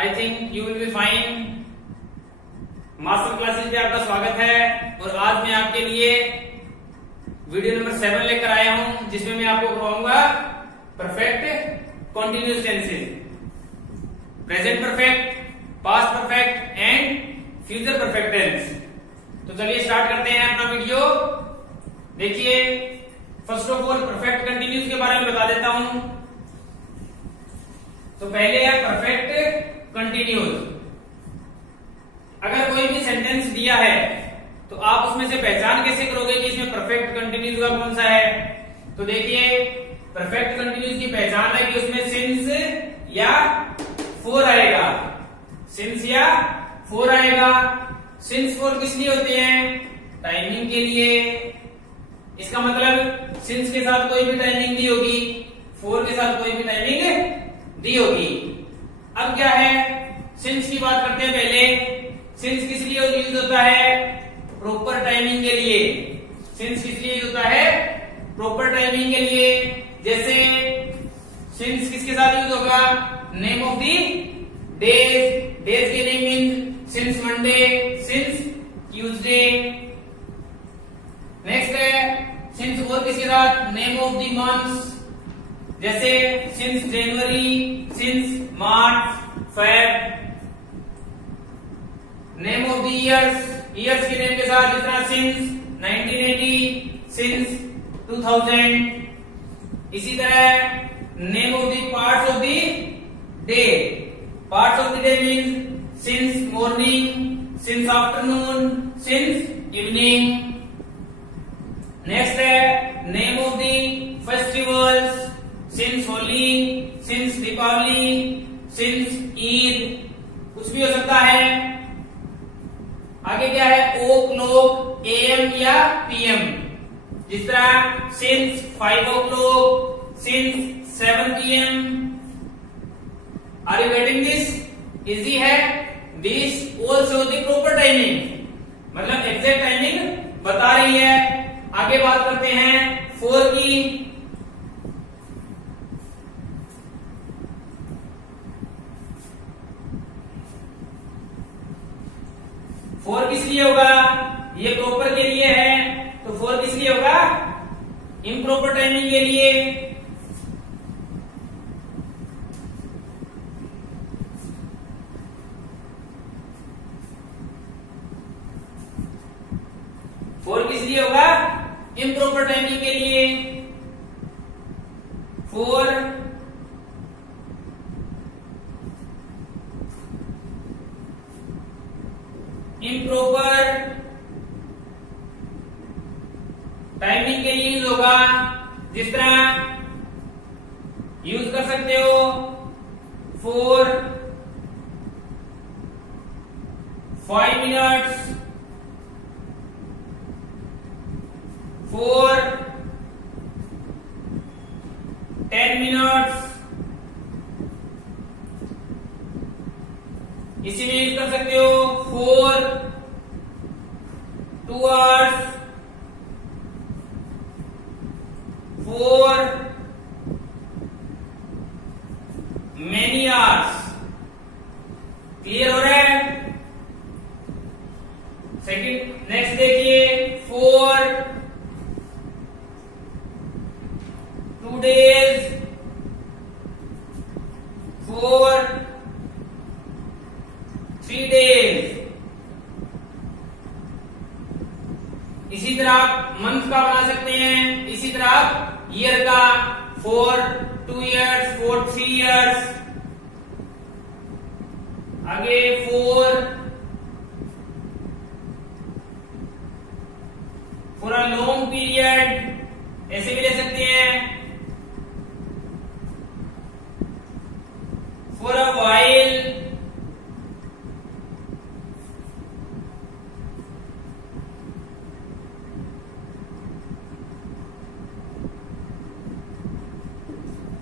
I think you will be fine. Master classes पे आपका स्वागत है और आज मैं आपके लिए वीडियो नंबर 7 लेकर आया हूं, जिसमें मैं आपको करवाऊंगा perfect continuous tenses, present perfect, past perfect and future perfect tense. तो चलिए स्टार्ट करते हैं अपना वीडियो। देखिए, first of all perfect continuous के बारे में बता देता हूं। तो पहले है परफेक्ट कंटिन्यूअस। अगर कोई भी सेंटेंस दिया है तो आप उसमें से पहचान कैसे करोगे कि इसमें परफेक्ट कंटिन्यूअस का कौन सा है? तो देखिए, परफेक्ट कंटिन्यूअस की पहचान है कि उसमें सिंस या फोर आएगा, सिंस या फोर आएगा। सिंस फोर किस लिए होते हैं? टाइमिंग के लिए। इसका मतलब सिंस के साथ कोई भी टाइमिंग दी होगी, फोर के साथ कोई भी टाइमिंग दी होगी। अब क्या है, सिंस की बात करते हैं पहले। सिंस किस लिए यूज होता है? प्रॉपर टाइमिंग के लिए। सिंस किस लिए यूज होता है? प्रॉपर टाइमिंग के लिए। जैसे सिंस किसके साथ यूज होगा? Name of the days, days के name means since Monday, since Tuesday. Next है सिंस और किसके साथ? नेम ऑफ दी मंथ्स, जैसे since January, since March, Feb. Name of the years, years के नेम के साथ, जिस तरह सिंस 1980, सिंस 2000। इसी तरह name of the parts of the day, parts of the day means since morning, since afternoon, since evening. Next है name of the festivals, since Holi, since Deepavali, since Eid, कुछ भी हो सकता है। आगे क्या है? ओ क्लॉक, एएम या पीएम, जिस तरह since 5 o'clock, since 7 PM। Are you getting this? Easy है। This also the proper timing, मतलब एग्जैक्ट टाइमिंग बता रही है। आगे बात करते हैं फोर की। फोर किस लिए होगा? ये प्रॉपर के लिए है, तो फोर किस लिए होगा? इम्प्रॉपर टाइमिंग के लिए। फोर किस लिए होगा? इम्प्रॉपर टाइमिंग के लिए। फोर इम्प्रॉपर टाइमिंग के लिए यूज होगा। जिस तरह यूज कर सकते हो 4 5 minutes, 4 10 minutes। इसी में यूज कर सकते हो 4 2 hours, 4 many hours। क्लियर हो रहा है? सेकंड, नेक्स्ट देखिए 4 2 days, 4 3 days। इसी तरह आप मंथ का बना सकते हैं, इसी तरह आप ईयर का 4 2 years, 4 3 years। आगे 4 फॉर अ लॉन्ग पीरियड, ऐसे भी ले सकते हैं। फॉर अ वाइल,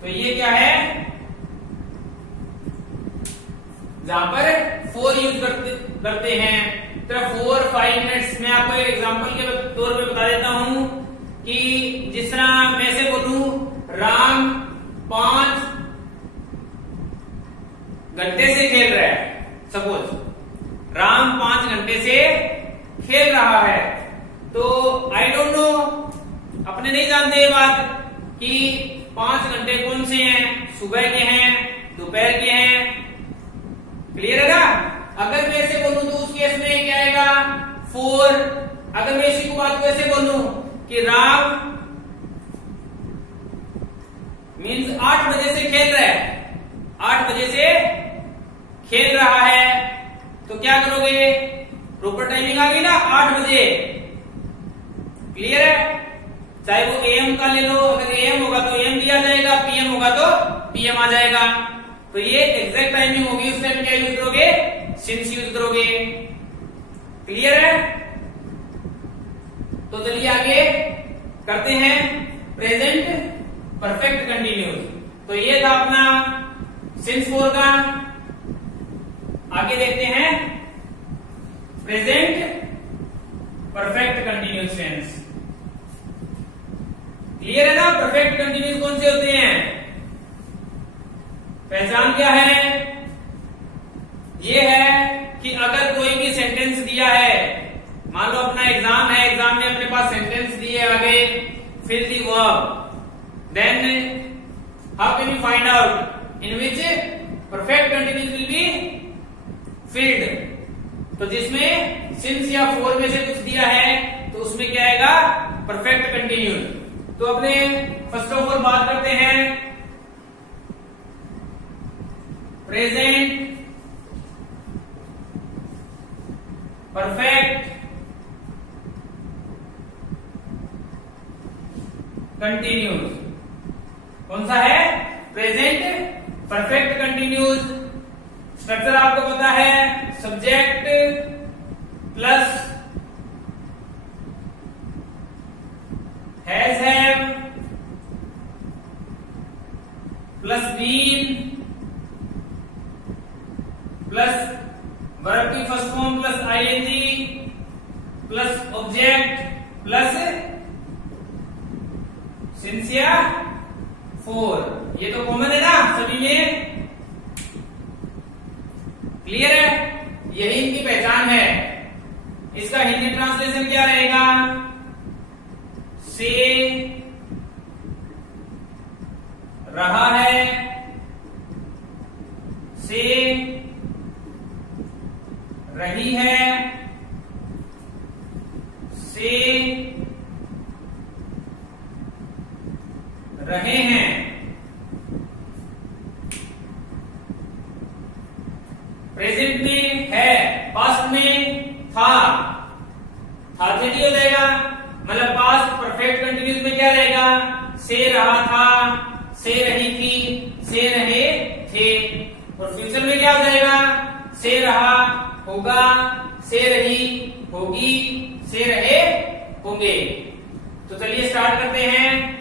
तो ये क्या है? जहां पर 4 यूज करते हैं, तरह 4 5 मिनट्स। मैं आपको एक एग्जांपल के तौर पे बता देता हूं कि जिस तरह मैं से बोलूं राम 5 घंटे से खेल रहा है, सपोज राम 5 घंटे से खेल रहा है, तो आई डोंट नो, अपने नहीं जानते ये बात कि 5 घंटे कौन से हैं, सुबह के हैं, दोपहर के हैं। क्लियर है ना? अगर मैं ऐसे बोलूं तो उस केस में क्या आएगा 4। अगर मैं इसी को बात को ऐसे बोलूं कि राम मीन्स 8 बजे से खेल रहा है, 8 बजे से खेल रहा है, तो क्या करोगे, प्रॉपर टाइमिंग आ गई ना 8 बजे। क्लियर है? चाहे वो एएम का ले लो, अगर एएम होगा तो एएम भी आ जाएगा, पीएम होगा तो पीएम आ जाएगा। तो ये एग्जैक्ट टाइमिंग होगी, उस टाइम क्या यूज करोगे, सिंस यूज करोगे। क्लियर है? तो चलिए आगे करते हैं प्रेजेंट परफेक्ट कंटिन्यूस। तो ये था अपना सिंस 4 का। आगे देखते हैं present perfect continuous tense. Clear है ना? परफेक्ट कंटिन्यूस कौन से होते हैं, पहचान क्या है, ये है कि अगर कोई भी सेंटेंस दिया है, मान लो अपना एग्जाम है, एग्जाम में अपने पास सेंटेंस दिए आगे fill the verb, then how can you find out in which perfect continuous will be filled. तो जिसमें सिंस या 4 में से कुछ दिया है तो उसमें क्या आएगा, परफेक्ट कंटिन्यूस। तो अपने फर्स्ट ऑफ ऑल बात करते हैं प्रेजेंट परफेक्ट कंटिन्यूस। कौन सा है, प्रेजेंट परफेक्ट कंटिन्यूस। स्ट्रक्चर आपको पता है, subject plus has have plus been plus verb की first form plus ING plus object plus since या 4। ये तो कॉमन है ना सभी में। क्लियर है? यही इनकी पहचान है। इसका हिंदी ट्रांसलेशन क्या रहेगा, से रहा है, से रही है, से रहे हैं। प्रेजेंट में है, पास्ट में था से नहीं हो जाएगा, मतलब पास्ट परफेक्ट कंटिन्यूस में क्या रहेगा, से रहा था, से रही थी, से रहे थे। और फ्यूचर में क्या हो जाएगा, से रहा होगा, से रही होगी, से रहे होंगे। तो चलिए स्टार्ट करते हैं।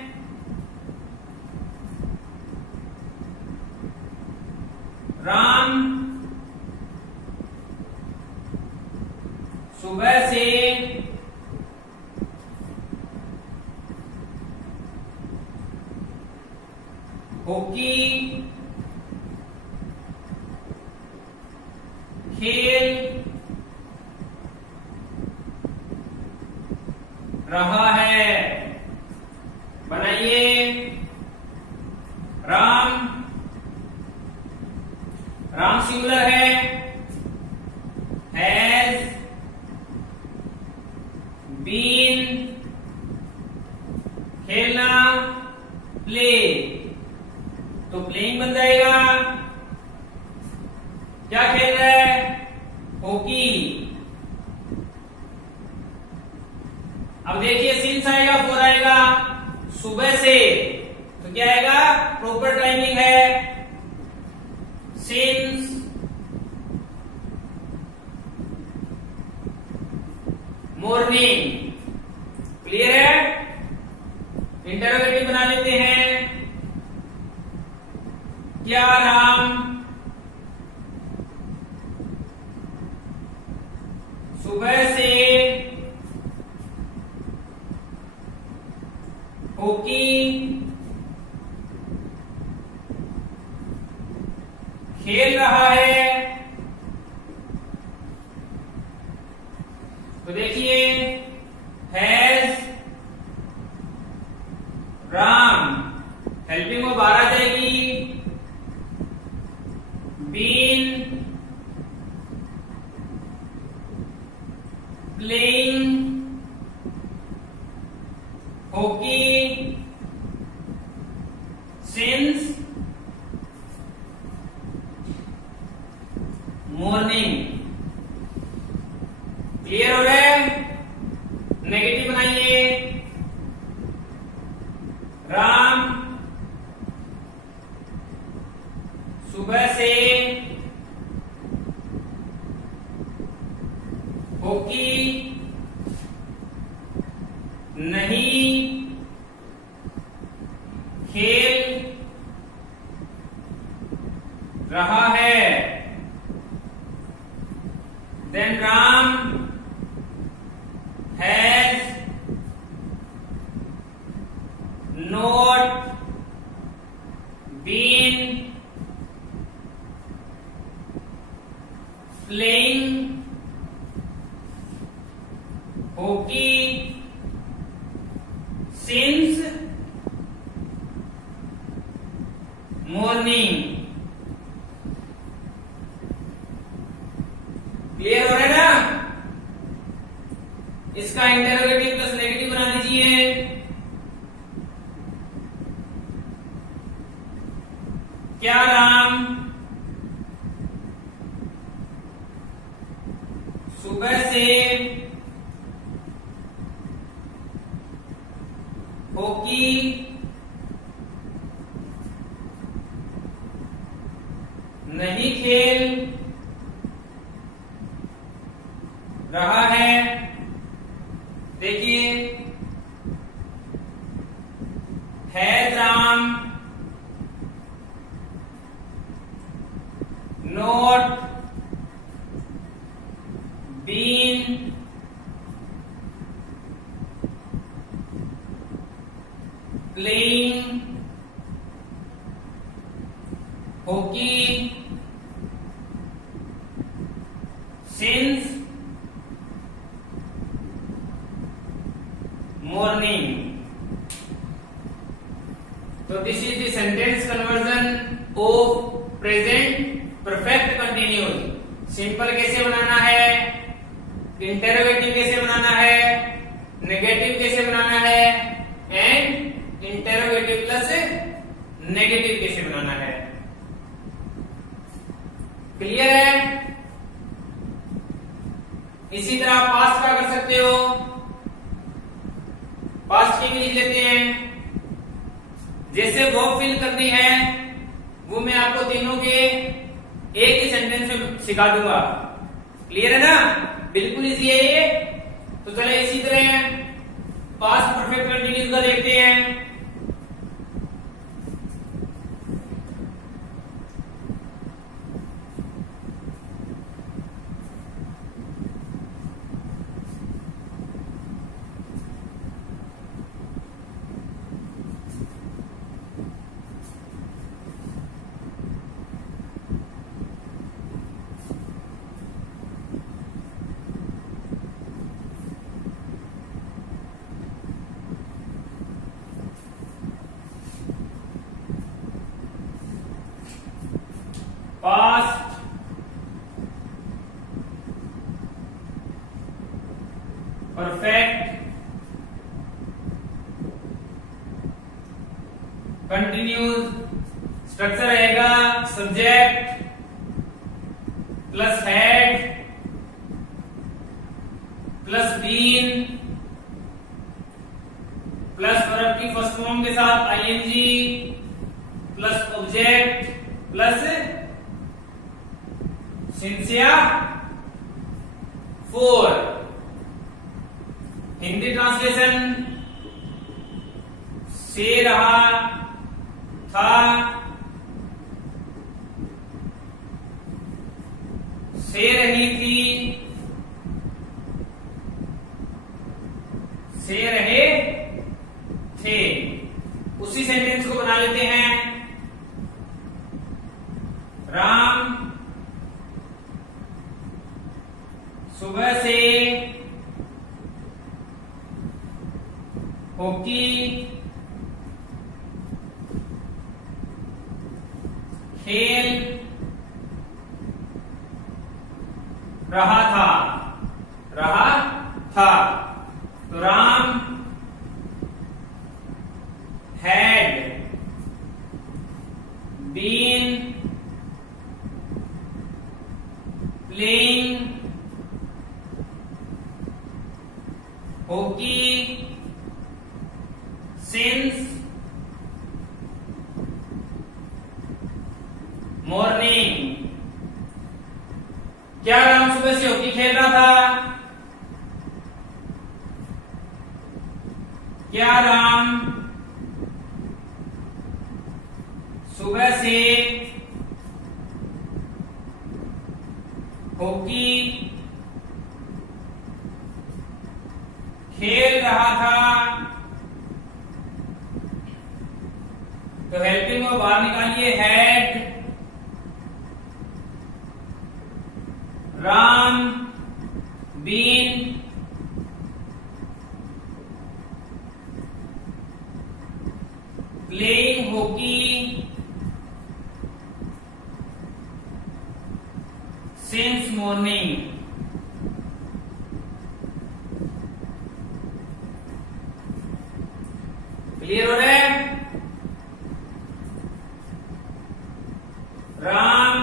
राम सुबह से हॉकी खेल रहा है। बनाइए राम, राम सिंगुलर है, हैज बीन खेलना, प्ले, तो प्लेइंग बन जाएगा। क्या खेल रहा है, हॉकी। अब देखिए सिंस आएगा, 4 आएगा, सुबह से, तो क्या आएगा, प्रॉपर टाइमिंग है, सिंस मॉर्निंग। क्लियर है? इंटरोगेटिव बना लेते हैं। क्या राम सुबह से हॉकी खेल रहा है, तो देखिए हैज राम, हेल्पिंग वो बाहर आ जाएगी, been playing hockey since morning. Clear हो रहा है? नेगेटिव बनाइए, राम सुबह से हॉकी नहीं खेल रहा है। Then Ram has not been playing hockey since morning. Clear हो रहा है ना? इसका इंटरोगेटिव प्लस नेगेटिव बना दीजिए। क्या राम सुबह से हॉकी नहीं खेल रहा है। देखिए has Ram not been playing hockey since morning. तो this is the sentence conversion of present perfect continuous. Simple कैसे बनाना है, इंटरोगेटिव कैसे बनाना है, नेगेटिव कैसे बनाना है एंड इंटरोगेटिव प्लस नेगेटिव कैसे बनाना है। क्लियर है? इसी तरह पास्ट का कर सकते हो। पास्ट की भी लिख लेते हैं। जैसे वर्ब फिल करनी है वो मैं आपको तीनों के एक ही सेंटेंस में सिखा दूंगा। क्लियर है ना? बिल्कुल इजी है ये। तो चले इसी तरह पास्ट परफेक्ट कंटिन्यूस का देखते हैं। पास्ट परफेक्ट कंटिन्यूस स्ट्रक्चर रहेगा subject plus had plus been plus verb की फर्स्ट फॉर्म के साथ आईएनजी प्लस ऑब्जेक्ट प्लस सिंसिया 4। हिंदी ट्रांसलेशन से रहा था, से रही थी, से रहे थे। उसी सेंटेंस को बना लेते हैं। राम सुबह से हॉकी खेल रहा था। तो Ram had been playing hockey since morning। क्या राम सुबह से हॉकी खेल रहा था? क्या राम सुबह से हॉकी खेल रहा था? तो हेल्पिंग को बाहर निकालिए। Had Ram been playing hockey since morning. Clear हो रहा है? राम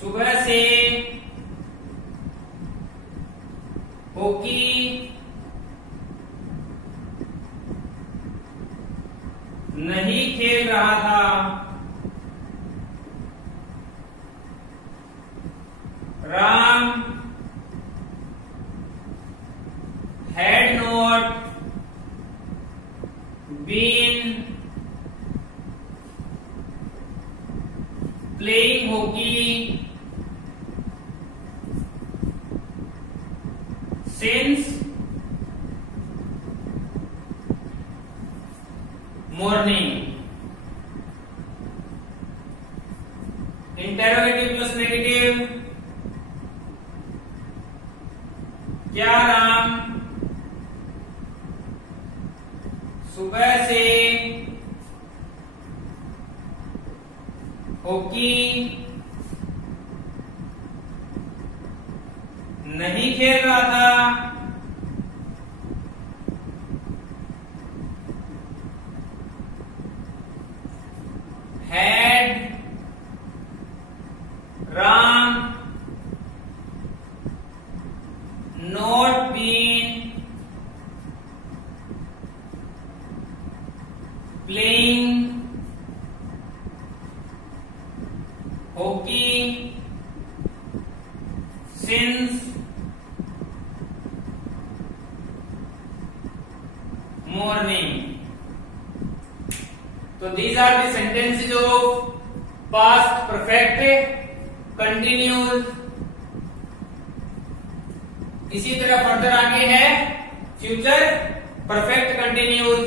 सुबह से हॉकी नहीं खेल रहा था। Ram had not been playing hockey since morning। Interrogative plus negative. क्या राम सुबह से हॉकी नहीं खेल रहा था? had Ram not been playing hockey since morning। तो these are the sentences of past perfect continuous। इसी तरह फर्दर आगे है future perfect continuous.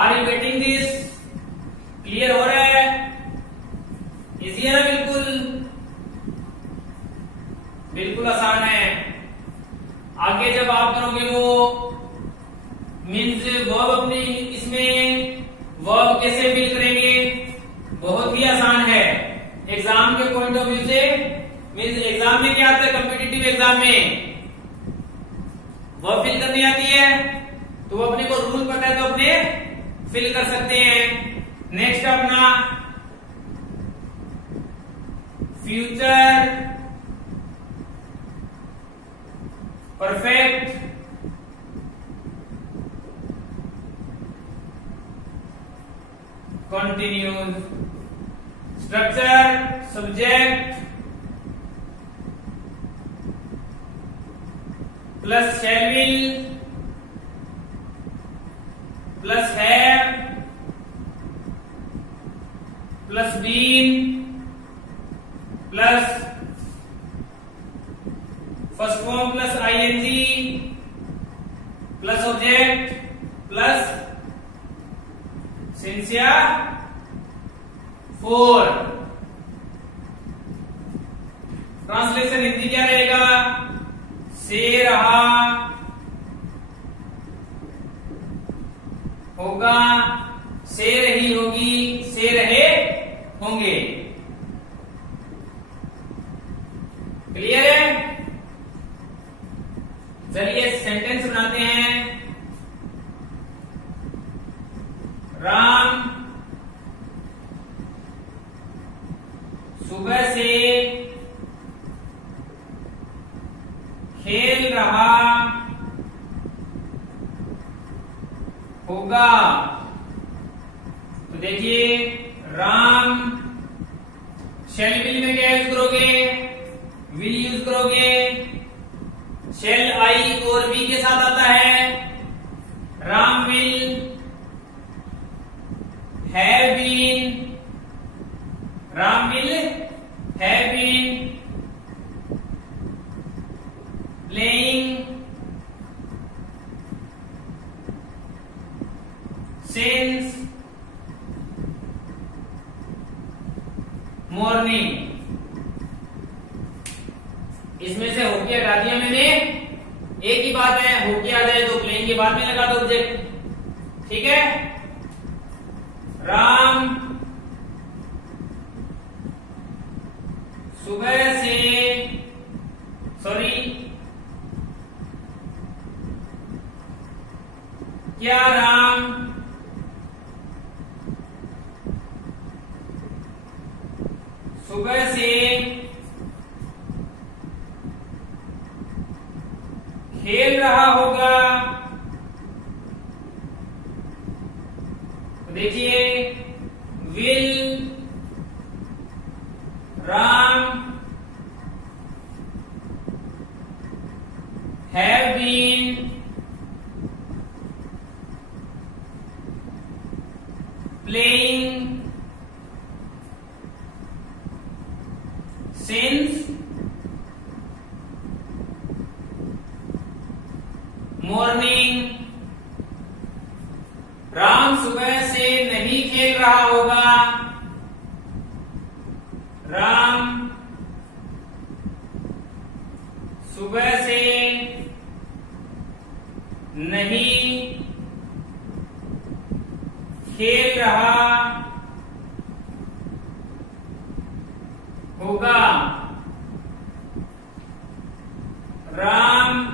Are you getting this? Clear हो रहा है? इजी है ना? बिल्कुल आसान है। आगे जब आप करोगे वो मीन्स वर्ब अपने इसमें वर्ब कैसे फिल करेंगे? बहुत ही आसान है। एग्जाम के पॉइंट ऑफ व्यू से मीन्स एग्जाम में क्या आता है? कॉम्पिटिटिव एग्जाम में वर्ब फिल करनी आती है तो वो अपने को रूल पता है तो अपने फिल कर सकते हैं। नेक्स्ट अपना future perfect continuous. Structure subject plus shall will plus have plus been plus first form plus ING plus object plus since या फोर। ट्रांसलेशन हिंदी क्या रहेगा? से रहा होगा, से रही होगी, से रहे होंगे। क्लियर है? चलिए सेंटेंस बनाते हैं। राम सुबह से खेल रहा होगा। तो देखिए राम शेल विल में क्या यूज करोगे? विल यूज करोगे। शेल आई और बी के साथ आता है। Ram will have been, Ram will have been playing since morning. इसमें से होके हटा दिया मैंने। एक ही बात है, होके आ जाए तो प्लेइंग के बाद में लगा दो ऑब्जेक्ट। ठीक है? राम सुबह से, सॉरी, क्या राम सुबह से खेल रहा होगा? देखिए will Ram have been playing since morning. Ram सुबह से नहीं खेल रहा होगा। राम सुबह से नहीं खेल रहा होगा। Ram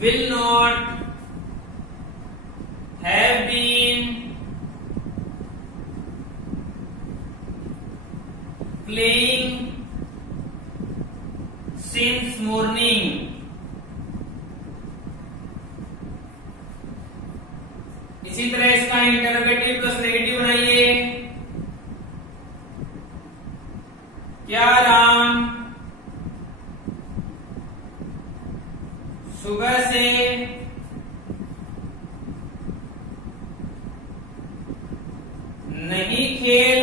will not have been playing since morning। इसी तरह इसका इंटरोगेटिव प्लस नेगेटिव बनाइए। क्या राम सुबह से नहीं खेल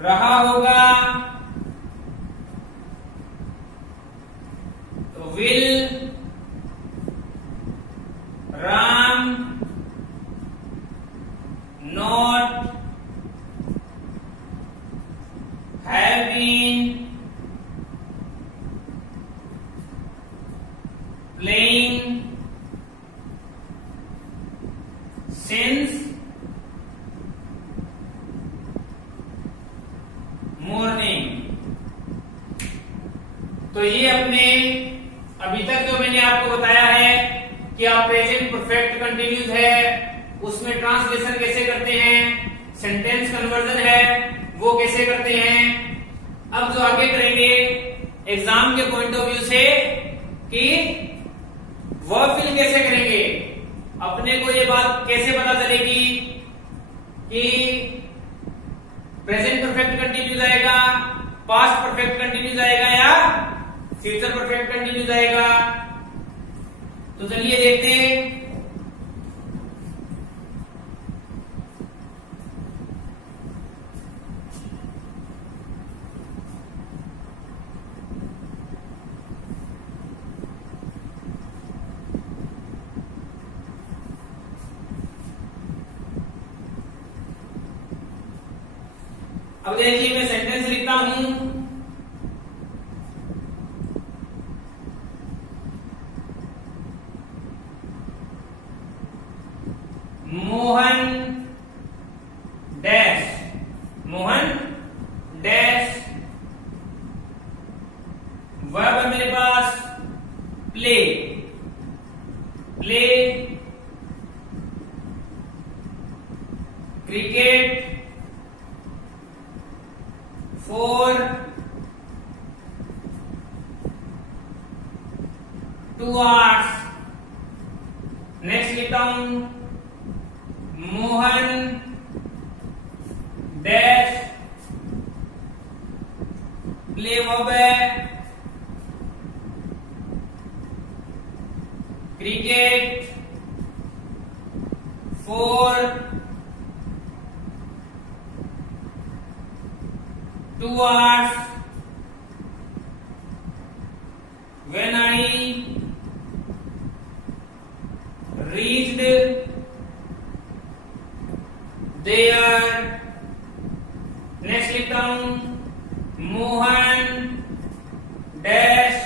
रहा होगा? तो will Ram not have been playing since morning. तो ये अपने अभी तक जो मैंने आपको बताया है कि आप प्रेजेंट परफेक्ट कंटिन्यूस है उसमें ट्रांसलेशन कैसे करते हैं, सेंटेंस कन्वर्जन है वो कैसे करते हैं। अब जो आगे करेंगे एग्जाम के पॉइंट ऑफ व्यू से कि वर्ब फिल कैसे करेंगे, अपने को ये बात कैसे पता चलेगी कि प्रेजेंट परफेक्ट कंटिन्यूस आएगा, पास्ट परफेक्ट कंटिन्यूस आएगा या फ्यूचर परफेक्ट कंटिन्यूस आएगा। तो चलिए देखते हैं। अब देखिए मैं सेंटेंस लिखता हूं, Mohan dash, Mohan dash, verb है मेरे पास play, play cricket for 2 hours। Next लिखता हूं, मोहन डैश, प्ले वर्ब है cricket for 2 hours when I reached there। Next लिखता हूं, मोहन डैश,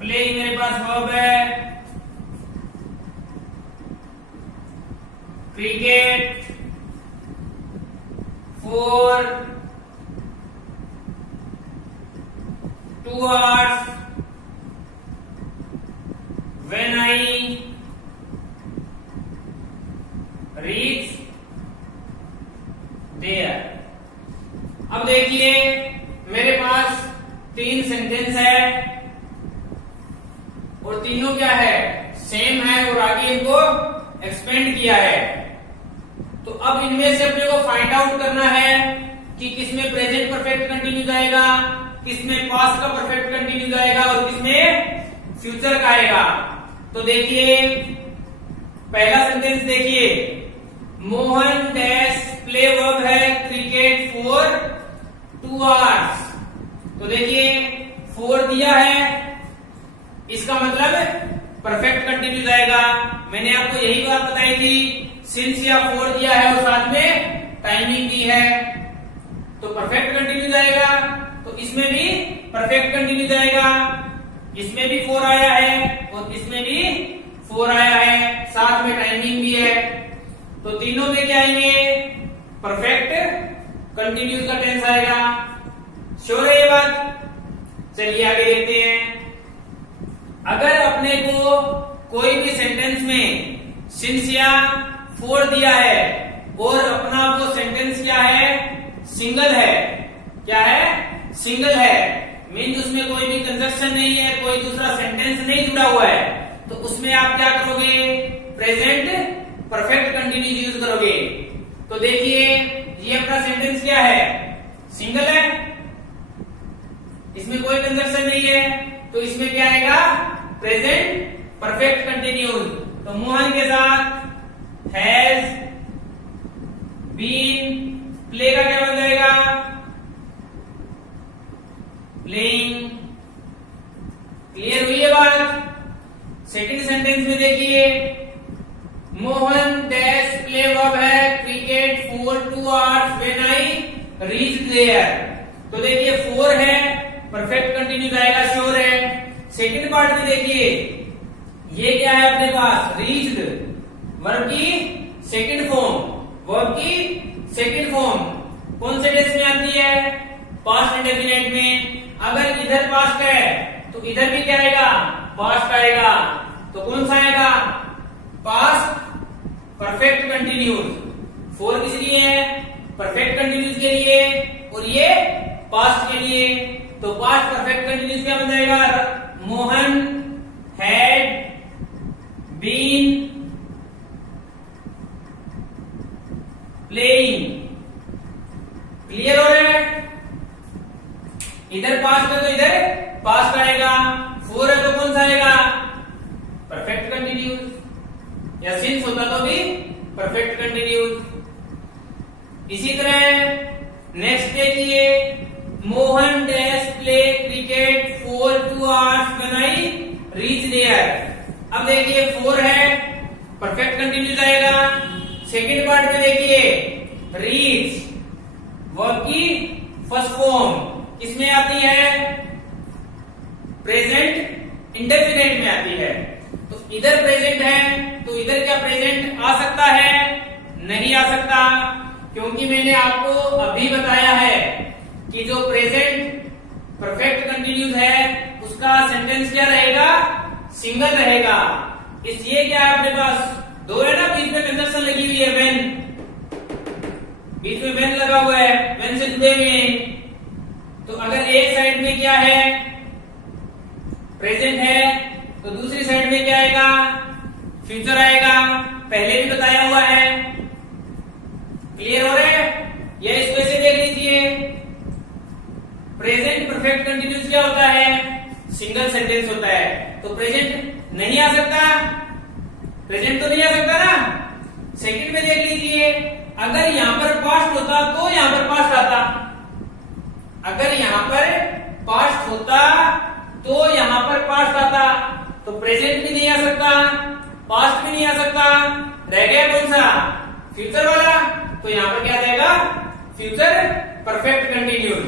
प्ले मेरे पास वर्ब है cricket for 2 hours when I reach there। अब देखिए मेरे पास 3 सेंटेंस है और तीनों क्या है, सेम है और आगे इनको एक्सपेंड किया है। तो अब इनमें से अपने को फाइंड आउट करना है कि किसमें प्रेजेंट परफेक्ट कंटिन्यूस आएगा, किसमें पास्ट का परफेक्ट कंटिन्यूस आएगा और किसमें फ्यूचर का आएगा। तो देखिए पहला सेंटेंस देखिए, मोहन डैश, प्ले वर्ब है क्रिकेट फॉर 2 hours। तो देखिए 4 दिया है, इसका मतलब परफेक्ट कंटिन्यूस आएगा। मैंने आपको यही बात बताई थी, सिंस या 4 दिया है और साथ में टाइमिंग दी है तो परफेक्ट कंटिन्यूस आएगा। तो इसमें भी परफेक्ट कंटिन्यूस आएगा, इसमें भी 4 आया है और इसमें भी 4 आया है, साथ में टाइमिंग भी है। तो तीनों में क्या आएंगे, परफेक्ट कंटिन्यूस का टेंस आएगा। श्योर है ये बात? चलिए आगे देखते हैं। अगर अपने को कोई भी सेंटेंस में सिंस या 4 दिया है और अपना वो सेंटेंस क्या है, सिंगल है, क्या है, सिंगल है, मीन्स उसमें कोई भी कंजक्शन नहीं है, कोई दूसरा सेंटेंस नहीं जुड़ा हुआ है, तो उसमें आप क्या करोगे, प्रेजेंट परफेक्ट कंटिन्यूस यूज करोगे। तो देखिए ये अपना सेंटेंस क्या है, सिंगल है, इसमें कोई कंजक्शन नहीं है, तो इसमें क्या आएगा, प्रेजेंट परफेक्ट कंटिन्यूस। तो मोहन के साथ हैज बीन, प्ले का क्या बन जाएगा, प्लेइंग। क्लियर हुई है बात? सेकंड सेंटेंस में देखिए, मोहन डैश, प्ले वर्ब है cricket for 2 hours when I reach there. तो देखिए 4 है, परफेक्ट कंटिन्यूस आएगा, श्योर है। सेकंड पार्ट में देखिए, ये क्या है अपने पास, रीच्ड, वर्ब की सेकंड फॉर्म, वर्ब की सेकंड फॉर्म कौन से टेंस में आती है, पास्ट इंडेफिनिट में। अगर इधर पास्ट है तो इधर भी क्या आएगा, पास्ट आएगा। तो कौन सा आएगा, पास्ट परफेक्ट कंटिन्यूस। 4 किस लिए है, परफेक्ट कंटिन्यूस के लिए, और ये पास्ट के लिए। तो पास्ट परफेक्ट कंटिन्यूस क्या बन जाएगा, Mohan had been playing. Clear हो रहा है? इधर पास्ट है तो इधर पास्ट आएगा, 4 है तो कौन सा आएगा, परफेक्ट कंटिन्यूस, या सिंस होता तो भी परफेक्ट कंटिन्यूस। इसी तरह नेक्स्ट देखिए, Mohan dash play cricket for 2 hours when I reach there. अब देखिए 4 है, परफेक्ट कंटिन्यूस आएगा। सेकंड पार्ट में देखिए, रीच, वर्ब की फर्स्ट फॉर्म किसमें आती है? प्रेजेंट इंडेफिनिट में आती है। तो इधर प्रेजेंट है तो इधर क्या प्रेजेंट आ सकता है? नहीं आ सकता, क्योंकि मैंने आपको अभी बताया है कि जो प्रेजेंट परफेक्ट कंटिन्यूस है उसका सेंटेंस क्या रहेगा? सिंगल रहेगा। इसलिए क्या है अपने पास दो है ना, बीच में कंजंक्शन लगी हुई है, व्हेन, बीच में व्हेन लगा हुआ है, व्हेन से जुड़े हुए हैं। तो अगर एक साइड में क्या है? प्रेजेंट है, तो दूसरी साइड में क्या आएगा? फ्यूचर आएगा। पहले भी बताया हुआ है, क्लियर हो रहा है? या इसको ऐसे देख लीजिए, प्रेजेंट परफेक्ट कंटिन्यूस क्या होता है? सिंगल सेंटेंस होता है। तो प्रेजेंट नहीं आ सकता, प्रेजेंट तो नहीं आ सकता ना। सेकंड में देख लीजिए, अगर यहां पर पास्ट होता तो यहां पर पास्ट आता, अगर यहां पर पास्ट होता तो यहां पर पास्ट आता। तो प्रेजेंट भी नहीं आ सकता, पास्ट भी नहीं आ सकता, रह गया कौन सा? फ्यूचर वाला। तो यहां पर क्या रहेगा? Future perfect continuous.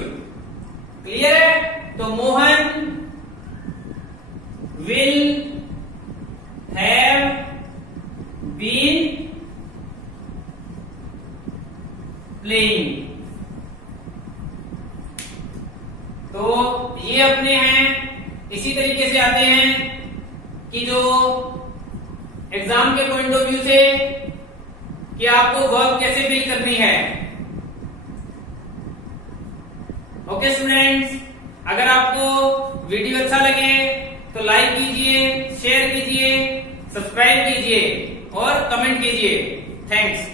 क्लियर है? तो Mohan will have been playing। तो ये अपने हैं। इसी तरीके से आते हैं कि जो एग्जाम के पॉइंट ऑफ व्यू से कि आपको वर्ब कैसे फिल करनी है। ओके स्टूडेंट्स, अगर आपको वीडियो अच्छा लगे तो लाइक कीजिए, शेयर कीजिए, सब्सक्राइब कीजिए और कमेंट कीजिए। थैंक्स।